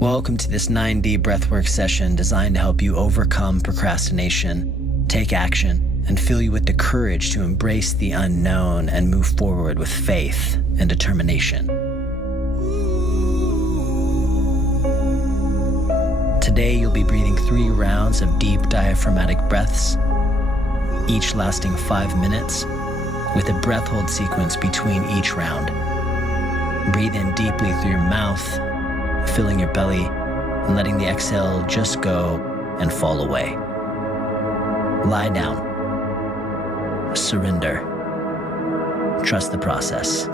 Welcome to this 9D breathwork session designed to help you overcome procrastination, take action, and fill you with the courage to embrace the unknown and move forward with faith and determination. Today, you'll be breathing 3 rounds of deep diaphragmatic breaths, each lasting 5 minutes, with a breath hold sequence between each round. Breathe in deeply through your mouth, filling your belly and letting the exhale just go and fall away. Lie down. Surrender. Trust the process.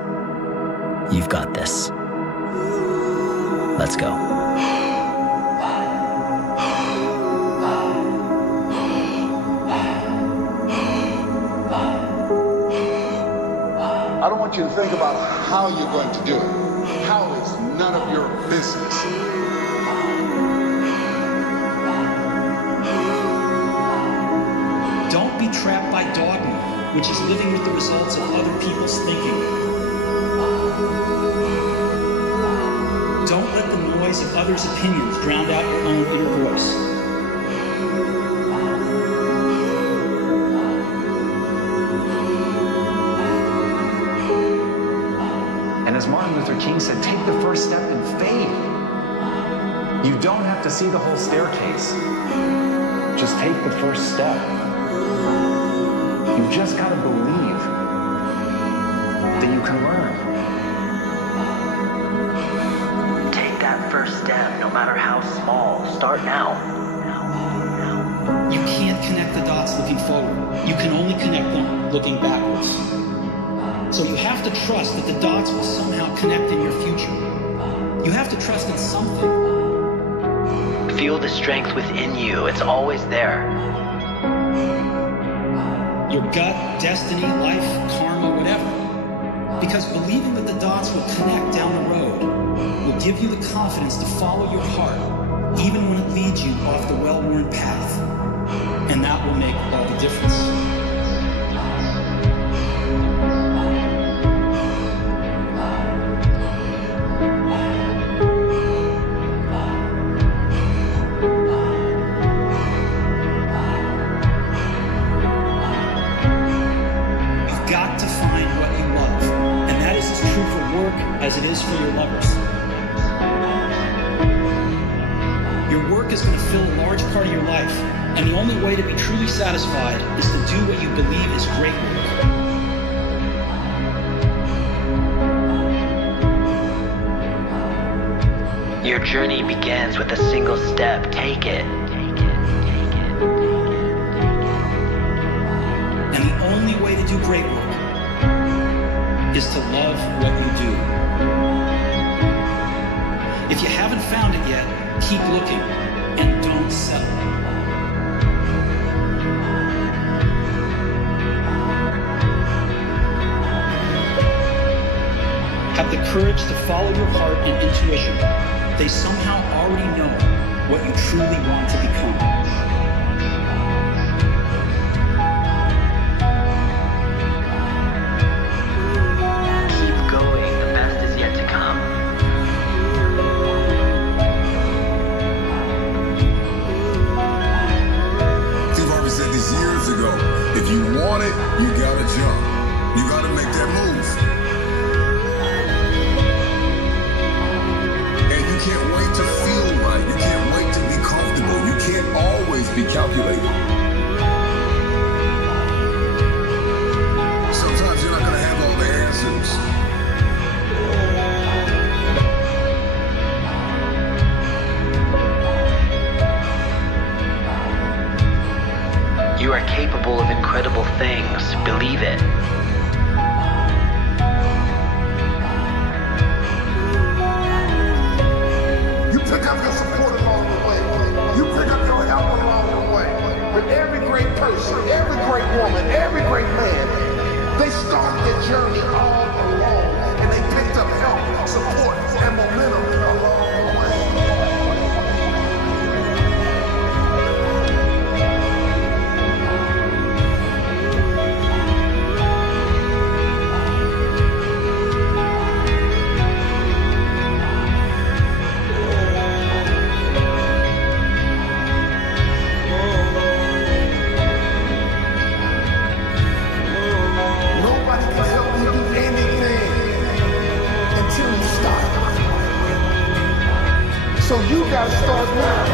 You've got this. Let's go. I don't want you to think about how you're going to do it. How is none of your business. Don't be trapped by dogma, which is living with the results of other people's thinking. Don't let the noise of others' opinions drown out your own inner voice. And as Martin Luther King said, take the first step in faith. You don't have to see the whole staircase. Just take the first step. You just gotta believe that you can learn. Take that first step, no matter how small. Start now. You can't connect the dots looking forward. You can only connect them looking backwards. So you have to trust that the dots will somehow connect in your future. You have to trust in something. Feel the strength within you. It's always there. Your gut, destiny, life, karma, whatever. Because believing that the dots will connect down the road will give you the confidence to follow your heart, even when it leads you off the well-worn path. And that will make all the difference. As it is for your lovers. Your work is going to fill a large part of your life, and the only way to be truly satisfied is to do what you believe is great work. Your journey begins with a single step. Take it. And the only way to do great work is to love what you do. If you haven't found it yet, keep looking and don't settle. Have the courage to follow your heart and intuition. They somehow already know what you truly want to become. If you want it, you gotta jump. You gotta make that move. And you can't wait to feel right. You can't wait to be comfortable. You can't gotta start now.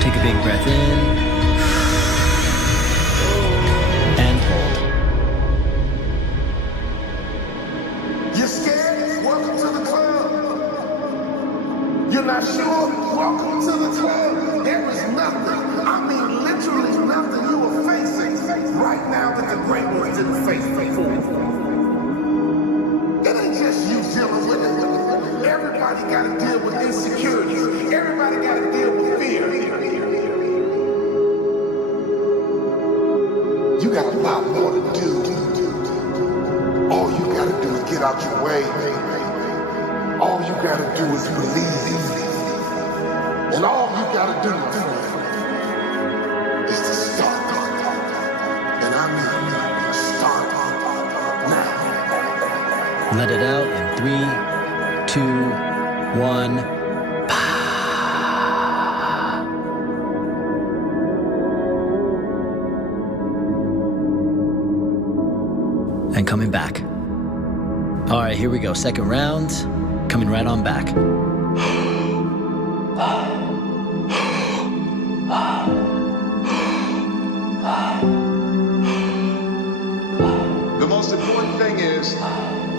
Take a big breath in and hold. You're scared? Welcome to the club. You're not sure? Welcome to the club. There is nothing, I mean literally nothing you are facing right now that the great ones didn't face before. It ain't just you dealing with it. Everybody gotta deal with insecurities. Everybody gotta deal with fear. You got a lot more to do. All you gotta do is get out your way. All you gotta do is believe. And all you gotta do is to start. And I mean start now. Let it out in 3, 2, 1. And coming back. All right, here we go. Second round, coming right on back. The most important thing is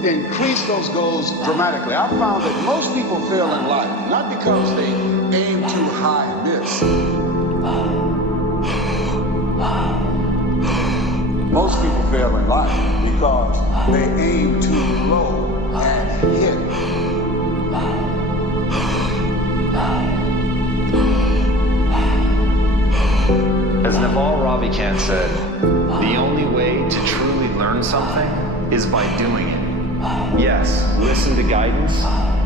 increase those goals dramatically. I've found that most people fail in life, not because they aim too high and miss. Most people fail in life because they aim too low and hit. As Naval Ravikant said, the only way to truly learn something is by doing it. Yes, listen to guidance,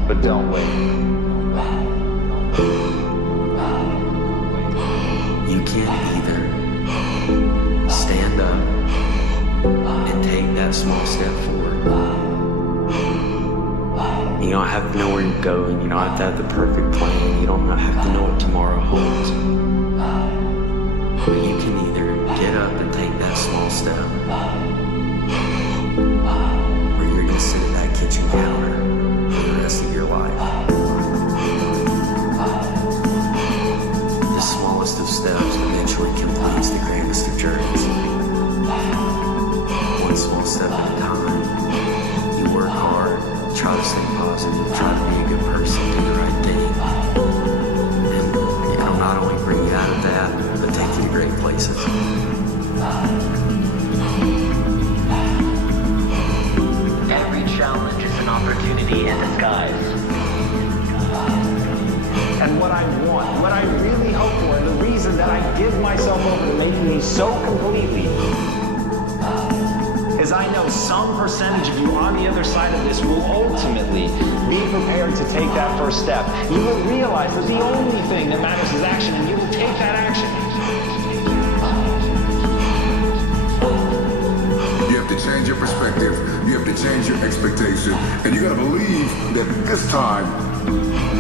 but don't wait. You can't either stand up and take that small step forward. You don't have to know where you're going. You don't have to have the perfect plan. You don't have to know what tomorrow holds. But you can either get up and take that small step, or you're going to sit at that kitchen counter for the rest of your life. The smallest of steps eventually completes the greatest of journeys. One small step at a time. You work hard, try to stay positive, try to be a good person, do the right thing. And it'll not only bring you out of that, but take you to great places. Every challenge is an opportunity in disguise. And what I want, what I really hope for, and the reason that I give myself over to making these so completely, is I know some percentage of you on the other side of this will ultimately be prepared to take that first step. You will realize that the only thing that matters is action, and you will take that action. You have to change your perspective. You have to change your expectation. And you gotta believe that this time,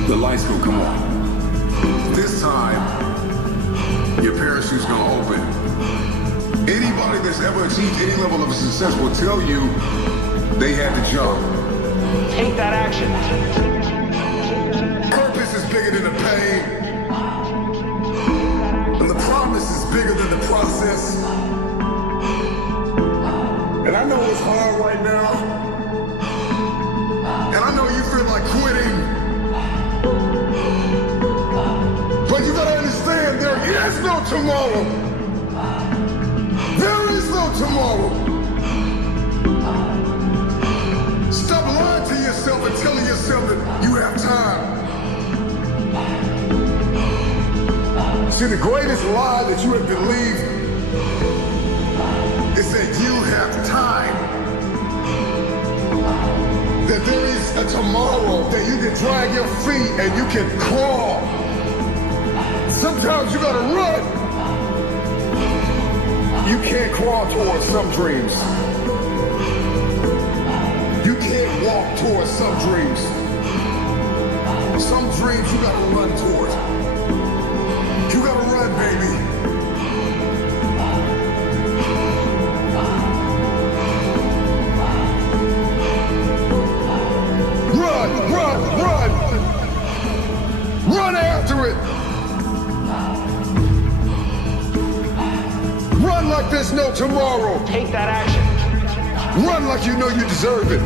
the lights will come on. This time, your parachute's gonna open. Anybody that's ever achieved any level of success will tell you they had to jump. Take that action. Purpose is bigger than the pain. And the promise is bigger than the process. And I know it's hard right now. And I know you feel like quitting. But you gotta understand, there is no tomorrow. There is no tomorrow. Stop lying to yourself and telling yourself that you have time. See, the greatest lie that you have believed is that you have time. That there is a tomorrow, that you can drag your feet and you can crawl. Sometimes you gotta run. You can't crawl towards some dreams. You can't walk towards some dreams. Some dreams you gotta run towards. You gotta run, baby. Run, run, run! Run after it! Run like there's no tomorrow! Take that action. Run like you know you deserve it!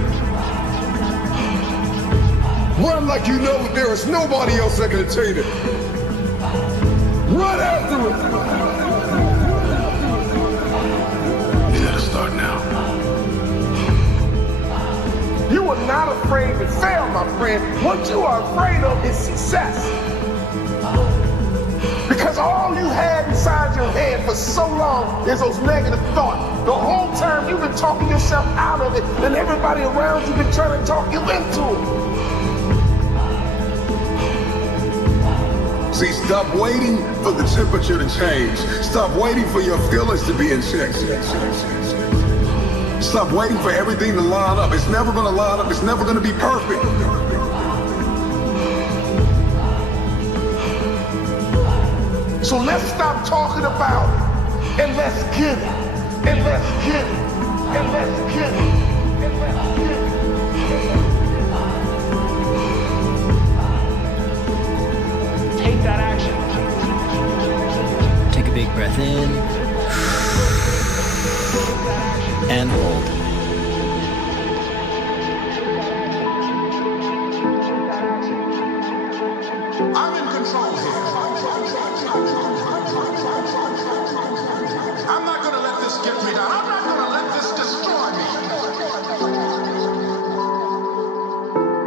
Run like you know there is nobody else that can attain it! Run after it! You gotta start now. You are not afraid to fail, my friend. What you are afraid of is success. Because all you had inside your head for so long is those negative thoughts. The whole time you've been talking yourself out of it, and everybody around you've been trying to talk you into it. See, stop waiting for the temperature to change. Stop waiting for your feelings to be in check. Stop waiting for everything to line up. It's never gonna line up. It's never gonna be perfect. So let's stop talking about it, and let's get it, and let's get it, and let's get it, and let's get it. Take that action. Take a big breath in and hold. I'm in control here. I'm not gonna let this get me down. I'm not gonna let this destroy me.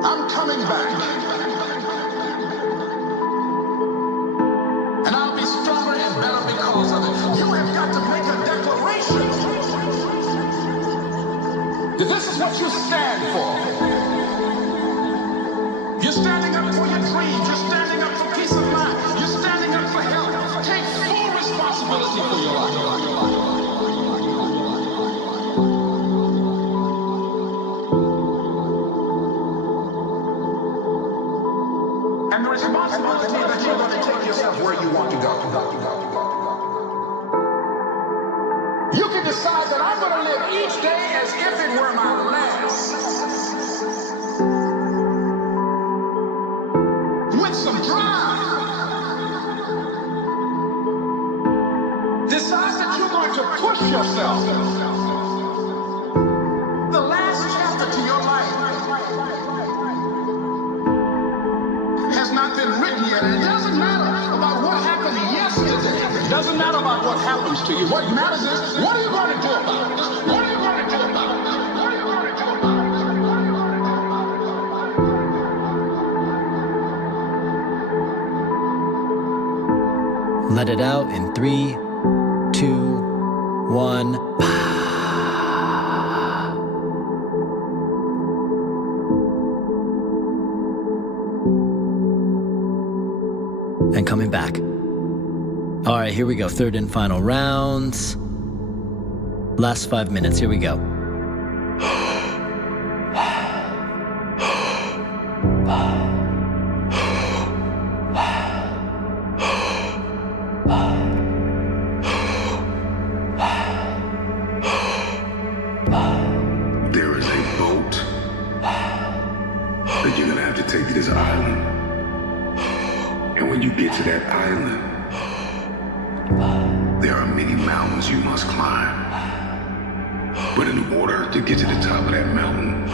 I'm coming back. And I'll be stronger and better because of it. You have got to make a declaration. This is what you stand for. You're standing up for your dreams. You're standing up for peace of mind. You're standing up for health. Take full responsibility for your life. And the responsibility that you're going to take yourself where you want to go. You can decide that I'm going to live each day as if it were my last. With some drive. Decide that you're going to push yourself. The last chapter to your life has not been written yet. And it doesn't matter about what happened yesterday. It doesn't matter about what happens to you. What matters is, what are you going to do about it? What are you going to do about it? What are you going to do about it? Let it out in 3, 2, 1. And coming back. All right, here we go. Third and final rounds. Last 5 minutes. Here we go. There is a boat that you're gonna have to take to this island. And when you get to that island, there are many mountains you must climb. But in order to get to the top of that mountain,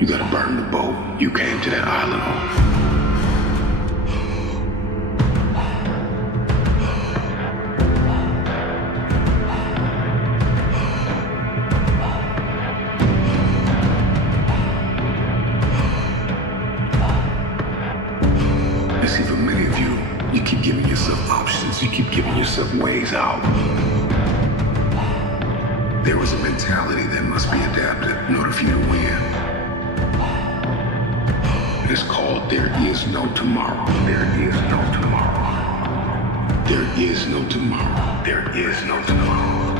you gotta burn the boat you came to that island on. And see, for many of you, you keep giving yourself options, you keep giving yourself ways out. There is a mentality that must be adapted in order for you to win. It's called there is no tomorrow. There is no tomorrow. There is no tomorrow. there is no tomorrow.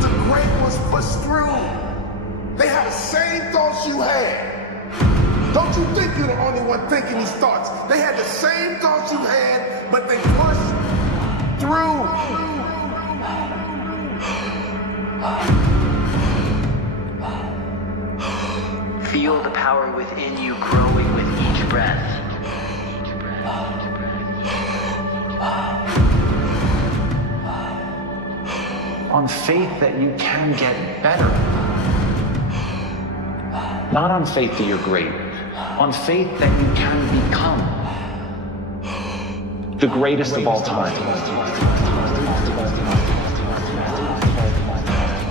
The great ones pushed through. They had the same thoughts you had. Don't you think you're the only one thinking these thoughts? They had the same thoughts you had, but they pushed through. Feel the power within you growing with each breath. On faith that you can get better. Not on faith that you're great. On faith that you can become the greatest of all time.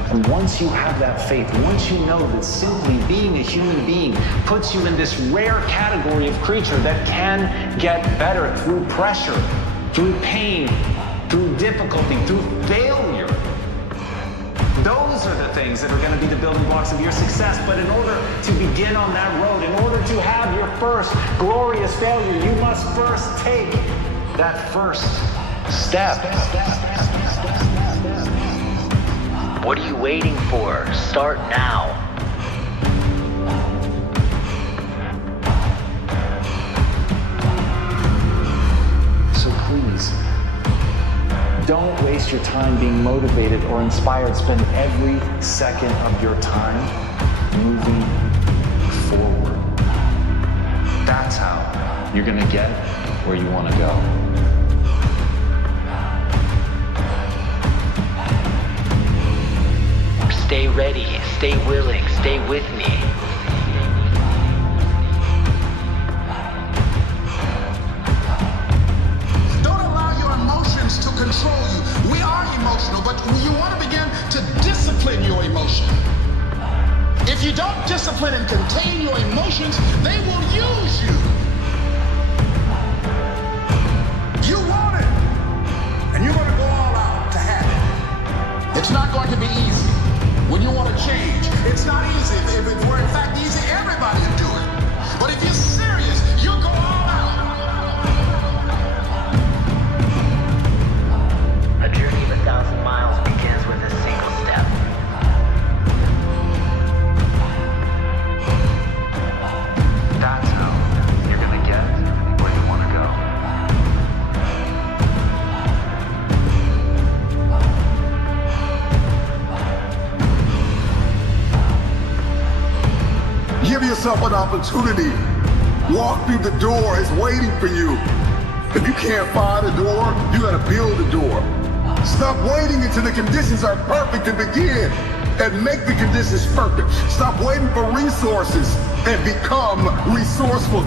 And once you have that faith, once you know that simply being a human being puts you in this rare category of creature that can get better through pressure, through pain, through difficulty, through failure. Those are the things that are going to be the building blocks of your success. But in order to begin on that road, in order to have your first glorious failure, you must first take that first step. What are you waiting for? Start now. So please, don't waste your time being motivated or inspired. Spend every second of your time moving forward. That's how you're going to get where you want to go. Stay ready, stay willing, stay with me. Don't allow your emotions to control you. We are emotional, but you want to begin to discipline your emotion. If you don't discipline and contain your emotions, they will use you. You want it, and you're going to go all out to have it. It's not going to be easy. When you want to change, it's not easy. If it were in fact easy, everybody would do it. But if you're serious, you'll go all out. A journey of 1,000 miles begins with a single step. That's how you're going to get where you want to go. Give yourself an opportunity. Walk through the door. It's waiting for you. If you can't find a door, you gotta build a door. Stop waiting until the conditions are perfect to begin and make the conditions perfect. Stop waiting for resources and become resourceful.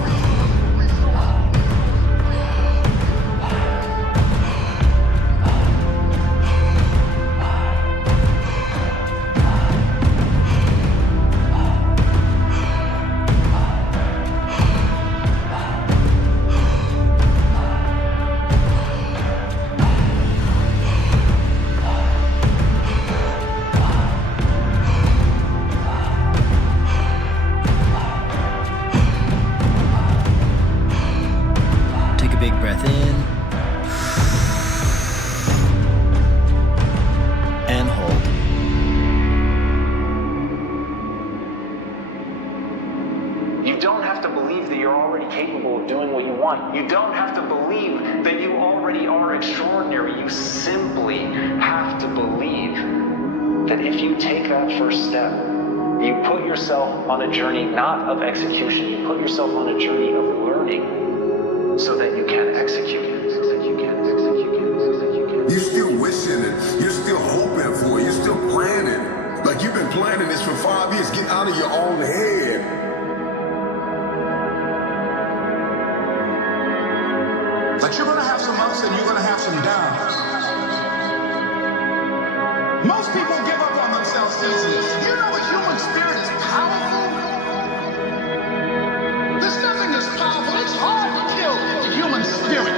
Big breath in and hold. You don't have to believe that you're already capable of doing what you want. You don't have to believe that you already are extraordinary. You simply have to believe that if you take that first step, you put yourself on a journey not of execution, you put yourself on a journey of learning. So that you can execute it. You're still wishing it. You're still hoping for it. You're still planning. Like you've been planning this for 5 years. Get out of your own head. But you're going to have some ups and you're going to have some downs. Most people give up on themselves easily. You know the human spirit is powerful. There's nothing that's powerful. It's hard to kill the human spirit.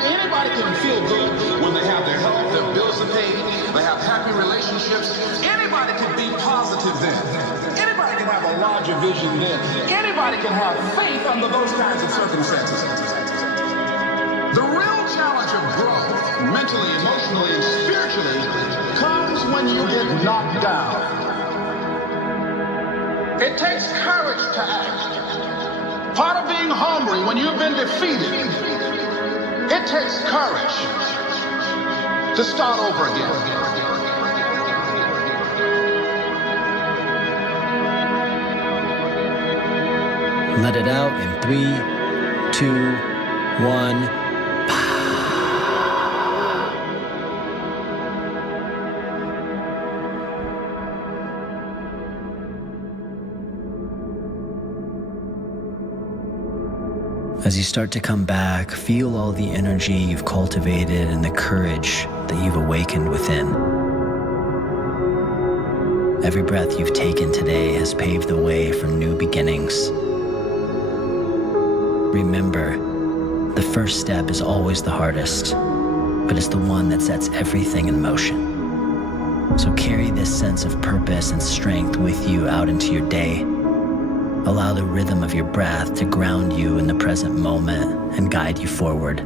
Anybody can feel good when they have their health, their bills to pay, they have happy relationships. Anybody can be positive then. Anybody can have a larger vision, then anybody can have faith under those kinds of circumstances. The real challenge of growth, mentally, emotionally, and spiritually, comes when you get knocked down. It takes courage to act. Part of being hungry when you've been defeated, it takes courage to start over again. Let it out in 3, 2, 1. As you start to come back, feel all the energy you've cultivated and the courage that you've awakened within. Every breath you've taken today has paved the way for new beginnings. Remember, the first step is always the hardest, but it's the one that sets everything in motion. So carry this sense of purpose and strength with you out into your day. Allow the rhythm of your breath to ground you in the present moment and guide you forward.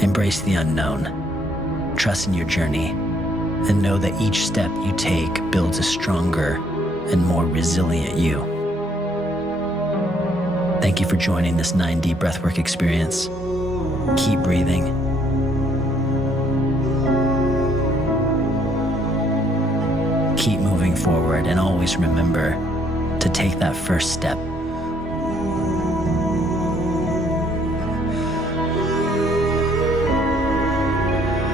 Embrace the unknown, trust in your journey, and know that each step you take builds a stronger and more resilient you. Thank you for joining this 9D breathwork experience. Keep breathing. Keep moving forward, and always remember to take that first step.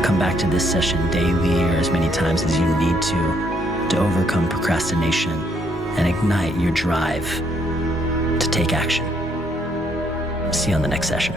Come back to this session daily or as many times as you need to overcome procrastination and ignite your drive to take action. See you on the next session.